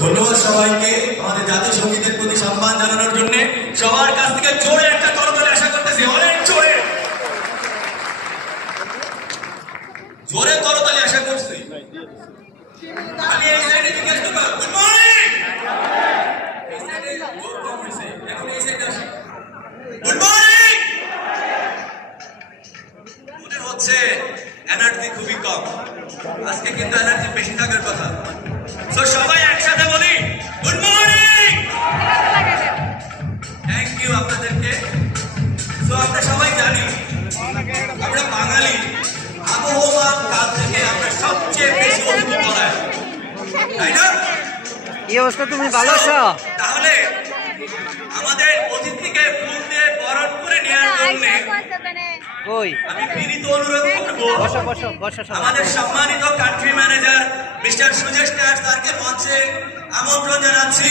ধন্যবাদ সবাইকে আমাদের জাতীয় সঙ্গীতের প্রতি সম্মান জানানোর জন্য। সবার কাছ থেকে জোরে একটা করতালি আশা করতেছি, অনেক জোরে জোরে করতালি আশা করছি। আমি এই সাইডে জিজ্ঞেস করবো, গুড মর্নিং। এই সাইডে জোর কম হয়েছে, এখন এই সাইডে আসি। Good morning. মনে হচ্ছে এনার্জি খুবই কম, আজকে কিন্তু এনার্জি বেশি থাকার কথা। তো সবাই একসাথে বলি গুড মর্নিং। থ্যাংক ইউ আপনাদেরকে। তো আমরা সবাই জানি আমরা বাঙালি, আবহমান কাল থেকে আমরা সবচেয়ে বেশি অতিথি বলায়, তাই না? কি অবস্থা, তুমি ভালো আছো? তাহলে আমাদের অতিথিকে ফুল দিয়ে বরণ করে নেওয়ার জন্য কই আমি বিনীত অনুরোধ করবো বসো বসো বসো সবাই। আমাদের সম্মানিত কান্ট্রি ম্যানেজার মিস্টার সুজেশ নায়ার স্যারকে মঞ্চে আমন্ত্রণ জানাচ্ছি।